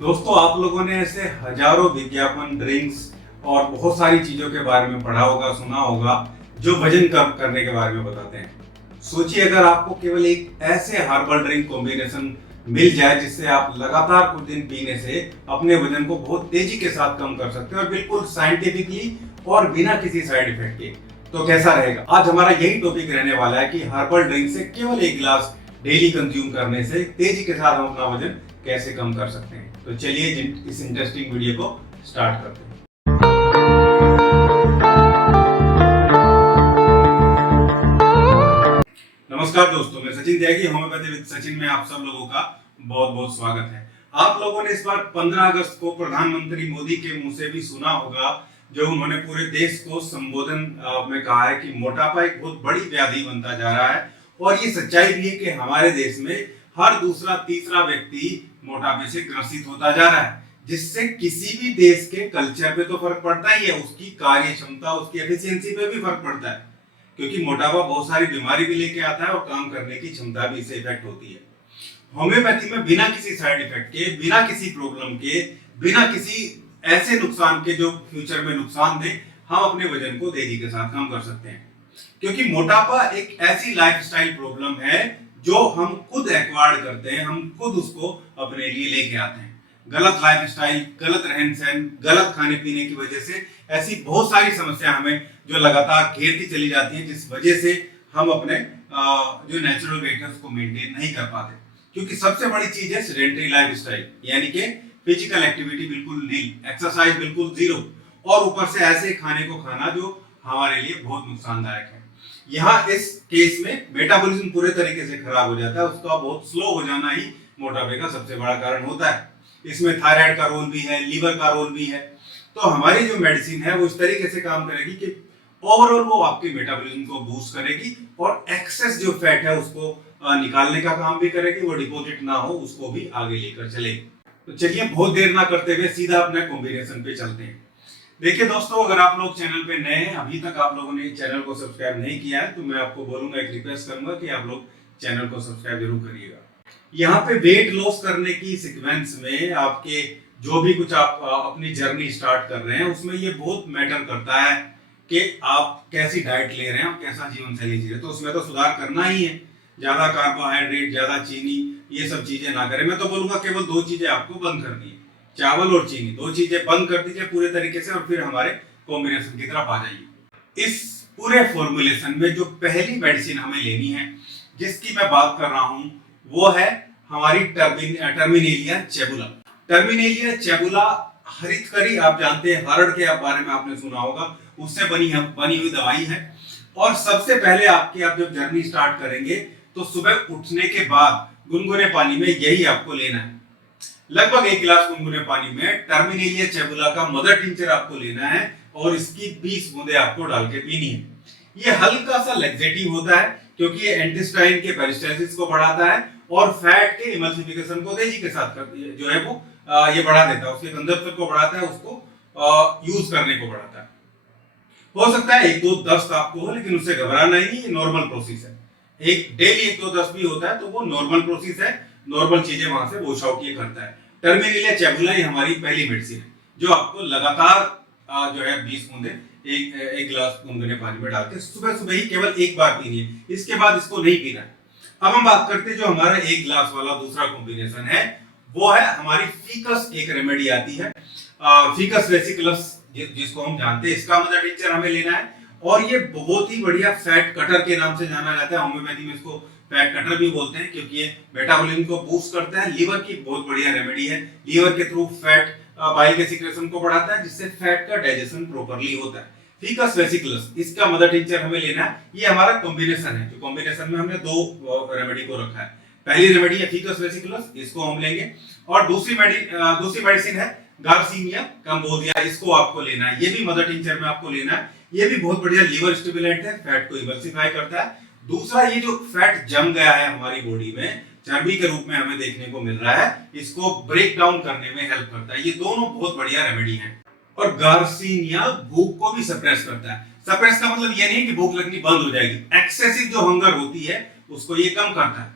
दोस्तों, आप लोगों ने ऐसे हजारों विज्ञापन, ड्रिंक्स और बहुत सारी चीजों के बारे में पढ़ा होगा, सुना होगा, जो वजन कम करने के बारे में बताते हैं। सोचिए अगर आपको केवल एक ऐसे हर्बल ड्रिंक कॉम्बिनेशन मिल जाए जिससे आप लगातार कुछ दिन पीने से अपने वजन को बहुत तेजी के साथ कम कर सकते हैं और बिल्कुल साइंटिफिकली और बिना किसी साइड इफेक्ट के, तो कैसा रहेगा। आज हमारा यही टॉपिक रहने वाला है कि हर्बल ड्रिंक से केवल एक गिलास डेली कंज्यूम करने से तेजी के साथ हम अपना वजन कैसे कम कर सकते हैं। तो चलिए इस इंटरेस्टिंग वीडियो को स्टार्ट करते हैं। नमस्कार दोस्तों, मैं सचिन त्यागी, होम्योपैथी विद सचिन में आप सब लोगों का बहुत बहुत स्वागत है। आप लोगों ने इस बार 15 अगस्त को प्रधानमंत्री मोदी के मुंह से भी सुना होगा, जो उन्होंने पूरे देश को संबोधन में कहा है कि मोटापा एक बहुत बड़ी व्याधि बनता जा रहा है। और ये सच्चाई भी है कि हमारे देश में हर दूसरा तीसरा व्यक्ति मोटापे से ग्रसित होता जा रहा है, जिससे किसी भी देश के कल्चर पे तो फर्क पड़ता ही है, उसकी कार्य क्षमता, उसकी एफिशिएंसी पे भी फर्क पड़ता है, क्योंकि मोटापा बहुत सारी बीमारी भी लेके आता है और काम करने की क्षमता भी इससे इफेक्ट होती है। होम्योपैथी में बिना किसी साइड इफेक्ट के, बिना किसी प्रॉब्लम के, बिना किसी ऐसे नुकसान के जो फ्यूचर में नुकसान दे, हम अपने वजन को तेजी के साथ कम कर सकते हैं। क्योंकि मोटापा एक ऐसी लाइफस्टाइल प्रॉब्लम है जो हम खुद एक्वायर्ड करते हैं, हम खुद उसको अपने लिए लेके आते हैं। गलत लाइफस्टाइल, गलत रहन सहन, गलत खाने पीने की वजह से ऐसी बहुत सारी समस्या हमें जो लगातार घेरती चली जाती हैं, जिस वजह से हम अपने जो नेचुरल वेट है उसको मेंटेन नहीं कर पाते। क्योंकि सबसे बड़ी चीज है सेडेंटरी लाइफस्टाइल, यानी कि फिजिकल एक्टिविटी बिल्कुल नील, एक्सरसाइज बिल्कुल जीरो, और ऊपर से ऐसे खाने को खाना जो हमारे लिए बहुत नुकसानदायक है। यहाँ इस केस में मेटाबॉलिज्म पूरे तरीके से खराब हो जाता है, उसका बहुत स्लो हो जाना ही मोटापे का सबसे बड़ा कारण होता है। इसमें थायराइड का रोल भी है, लीवर का रोल भी है। तो हमारी जो मेडिसिन है वो इस तरीके से काम करेगी कि ओवरऑल वो आपके मेटाबॉलिज्म को बूस्ट करेगी और एक्सेस जो फैट है उसको निकालने का काम भी करेगी, वो डिपॉजिट ना हो उसको भी आगे लेकर चलेगी। तो चलिए बहुत देर ना करते हुए सीधा अपने कॉम्बिनेशन पे चलते हैं। देखिए दोस्तों, अगर आप लोग चैनल पे नए हैं, अभी तक आप लोगों ने चैनल को सब्सक्राइब नहीं किया है, तो मैं आपको बोलूंगा, एक रिक्वेस्ट करूंगा कि आप लोग चैनल को सब्सक्राइब जरूर करिएगा। यहाँ पे वेट लॉस करने की सीक्वेंस में आपके जो भी कुछ आप अपनी जर्नी स्टार्ट कर रहे हैं, उसमें ये बहुत मैटर करता है कि आप कैसी डाइट ले रहे हैं, आप कैसा जीवन शैली जी रहे हैं। तो उसमें तो सुधार करना ही है। ज्यादा कार्बोहाइड्रेट, ज्यादा चीनी, ये सब चीजें ना करें। मैं तो बोलूंगा केवल दो चीजें आपको बंद करनी है, चावल और चीनी, दो चीजें बंद कर दीजिए पूरे तरीके से, और फिर हमारे कॉम्बिनेशन की तरफ आ जाइए। इस पूरे फॉर्मुलेशन में जो पहली मेडिसिन हमें लेनी है, जिसकी मैं बात कर रहा हूं, वो है हमारी टर्मिनेलिया चेबुला। टर्मिनेलिया चेबुला हरितकरी, आप जानते हैं, हरड़ के बारे में आपने सुना होगा, उससे बनी हुई दवाई है। और सबसे पहले आप जब जर्नी स्टार्ट करेंगे तो सुबह उठने के बाद गुनगुने पानी में यही आपको लेना है। लगभग 1 गिलास गुनगुने पानी में टर्मिनेलिया चेबुला का मदर टिंचर आपको लेना है और इसकी 20 बूंदे आपको डाल के पीनी है। ये हल्का सा लैक्सेटिव होता है, क्योंकि ये इंटेस्टाइन के पेरिस्टाल्सिस को बढ़ाता है और फैट के इमल्सिफिकेशन को तेजी के साथ जो है वो ये बढ़ा देता है, उसके कंजप्शन को बढ़ाता है, उसको यूज करने को बढ़ाता है। हो सकता है 1-2 दस्त आपको हो, लेकिन उससे घबराना ही नहीं, ये नॉर्मल प्रोसेस है। एक डेली 1-2 दस्त भी होता है तो वो नॉर्मल प्रोसेस है, नॉर्मल चीजें वहां से वॉश आउट ये करता है। टर्मिनेलिया चेबुला ही हमारी पहली मेडिसिन है, जो आपको लगातार जो है 20 बूंदे एक गिलास गुनगुने पानी में डाल के सुबह सुबह ही केवल एक बार पीनी है, इसके बाद इसको नहीं पीना है। अब हम बात करते हैं जो हमारा 1 गिलास वाला दूसरा कॉम्बिनेशन है, वो है हमारी फीकस। एक रेमेडी आती है फीकस वेसिकुलस, जिसको हम जानते हैं, इसका मदर टिंचर हमें लेना है। और ये बहुत ही बढ़िया फैट कटर के नाम से जाना जाता है, होम्योपैथी में इसको फैट कटर भी बोलते हैं, क्योंकि ये मेटाबॉलिज्म को बूस्ट करता है। लीवर की बहुत बढ़िया रेमेडी है, लीवर के थ्रू फैट बाइल के सीक्रेशन को बढ़ाता है, जिससे फैट का डाइजेशन प्रॉपर्ली होता है। फीकस वेसिकुलस, इसका मदर टिंचर हमें लेना है। ये हमारा कॉम्बिनेशन है, जो कॉम्बिनेशन में हमने 2 रेमेडी को रखा है। पहली रेमेडी है फीकस वेसिकुलस, इसको हम लेंगे, और दूसरी मेडिसिन है गार्सिनिया कैम्बोजिया, इसको आपको लेना है। ये भी मदर टिंचर में आपको लेना है। ये भी बहुत बढ़िया लीवर स्टिमुलेंट है, फैट को इमल्सिफाई करता है। दूसरा, ये जो फैट जम गया है हमारी बॉडी में, चर्बी के रूप में हमें देखने को मिल रहा है, इसको ब्रेक डाउन करने में हेल्प करता है। ये दोनों बहुत बढ़िया रेमेडी हैं। और गार्सिनिया भूख को भी सप्रेस करता है। सप्रेस का मतलब ये नहीं कि भूख लगनी बंद हो जाएगी, एक्सेसिव जो हंगर होती है उसको ये कम करता है।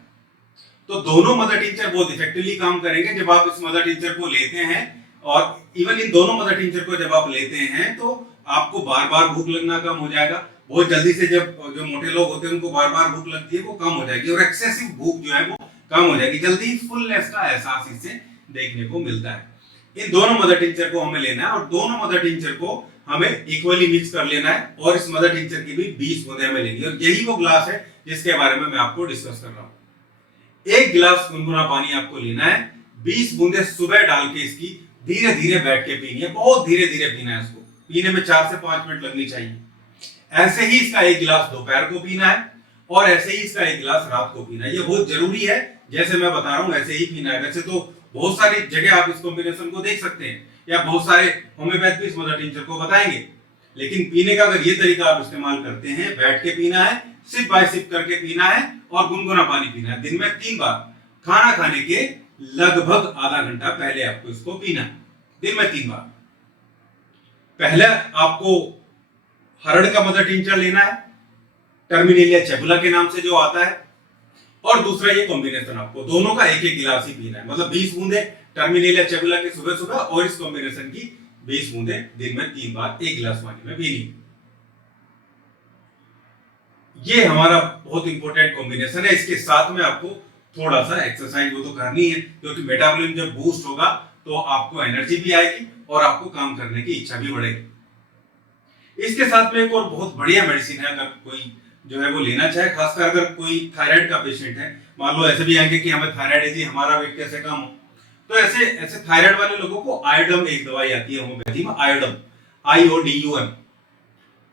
तो दोनों मदर टिंचर बहुत इफेक्टिवली काम करेंगे जब आप इस मदर टिंचर को लेते हैं। और इवन इन दोनों मदर टिंचर को जब आप लेते हैं तो आपको बार बार भूख लगना कम हो जाएगा। बहुत जल्दी से जब जो मोटे लोग होते हैं उनको बार बार भूख लगती है वो कम हो जाएगी, और एक्सेसिव भूख जो है वो कम हो जाएगी। जल्दी फुलनेस का एहसास इससे देखने को मिलता है। इन दोनों मदर टिंचर को हमें लेना है और दोनों मदर टिंचर को हमें इक्वली मिक्स कर लेना है, और इस मदर टिंचर की भी 20 बूंदे हमें लेनी है। और यही वो ग्लास है जिसके बारे में मैं आपको डिस्कस कर रहा हूं। एक गिलास गुनगुना पानी आपको लेना है, 20 बूंदे सुबह डाल के इसकी धीरे धीरे बैठ के पीनी है, बहुत धीरे धीरे पीना है। इसको पीने में 4 से 5 मिनट लगनी चाहिए। ऐसे ही इसका एक गिलास दोपहर को पीना है और ऐसे ही इसका एक गिलास रात को पीना है। ये बहुत जरूरी है, जैसे मैं बता रहा हूं ऐसे ही पीना है। वैसे तो बहुत सारी जगह आप इस कॉम्बिनेशन को देख सकते हैं, या बहुत सारे होम्योपैथ भी इस मदर टिंचर को बताएंगे, लेकिन पीने का अगर ये तरीका आप इस्तेमाल करते हैं, बैठ के पीना है, सिप बाय सिप करके पीना है और गुनगुना पानी पीना है। दिन में 3 बार, खाना खाने के लगभग आधा घंटा पहले आपको इसको पीना है, दिन में 3 बार। पहले आपको हरड़ का मदर टिंचर लेना है, टर्मिनेलिया चेबुला के नाम से जो आता है, और दूसरा ये कॉम्बिनेशन आपको दोनों का एक एक गिलास ही पीना है। मतलब 20 बूंदे टर्मिनेलिया चेबुला के सुबह सुबह और इस कॉम्बिनेशन की 20 बूंदे दिन में 3 बार एक गिलास पानी में पीनी। ये हमारा बहुत इंपॉर्टेंट कॉम्बिनेशन है। इसके साथ में आपको थोड़ा सा एक्सरसाइज वो तो करनी है, क्योंकि मेटाबॉलिज्म जब बूस्ट होगा तो आपको एनर्जी भी आएगी और आपको काम करने की इच्छा भी बढ़ेगी। इसके साथ में एक और बहुत बढ़िया मेडिसिन है, अगर कोई जो है वो लेना चाहे, खासकर अगर कोई थायराइड का पेशेंट है। मान लो ऐसे भी आएंगे कि हमें थायराइड है जी, हमारा वेट कैसे कम हो, तो ऐसे थायराइड वाले लोगों को आयोडम एक दवाई आती है होम्योपैथी में, आयोडम, IODUM,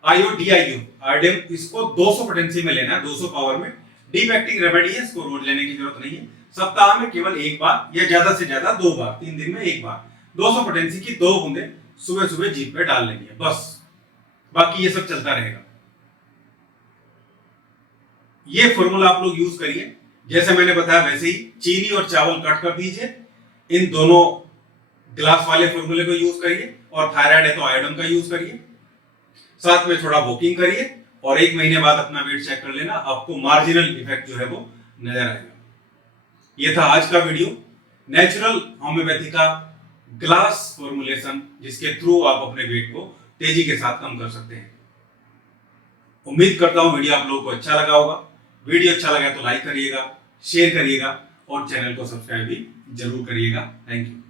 आयोडम, इसको 200 पोटेंसी में लेना है, 200 पावर में। डीप एक्टिंग रेमेडी है, इसको रोज लेने की जरूरत नहीं है। सप्ताह में केवल एक बार या ज्यादा से ज्यादा 2 बार, 3 दिन में एक बार 200 पोटेंसी की 2 बूंदे सुबह सुबह जीभ पे डाल लेनी है, बस। बाकी ये सब चलता रहेगा। ये फॉर्मूला आप लोग यूज करिए, जैसे मैंने बताया वैसे ही चीनी और चावल कट कर दीजिए, इन दोनों ग्लास वाले फॉर्मूले को यूज करिए, और थायराइड है तो आयोडीन का यूज करिए। साथ में थोड़ा वॉकिंग करिए और 1 महीने बाद अपना वेट चेक कर लेना, आपको मार्जिनल इफेक्ट जो है वो नजर आएगा। ये था आज का वीडियो, नेचुरल होम्योपैथी का ग्लास फॉर्मुलेशन, जिसके थ्रू आप अपने वेट को तेजी के साथ कम कर सकते हैं। उम्मीद करता हूं वीडियो आप लोगों को अच्छा लगा होगा। वीडियो अच्छा लगा तो लाइक करिएगा, शेयर करिएगा और चैनल को सब्सक्राइब भी जरूर करिएगा। Thank you.